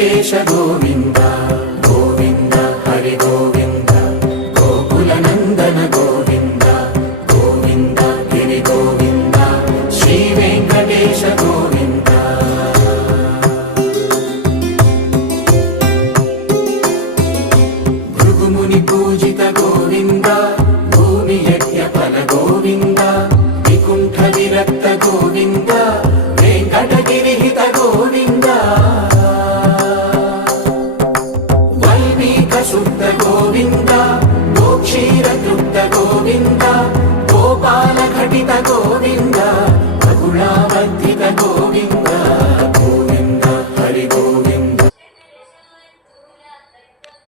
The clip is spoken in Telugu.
వెంకటేశ గోవింద గోవింద హరి గోవింద గోకుల నందన గోవింద గోవింద గిరి గోవింద శ్రీ వెంకటేశ గోవింద భృగుముని పూజిత గోవింద భూమి యజ్ఞ ఫల గోవింద వికుంఠ విరక్త గోవింద వెంకటగిరిహిత గోవింద శుద్ధ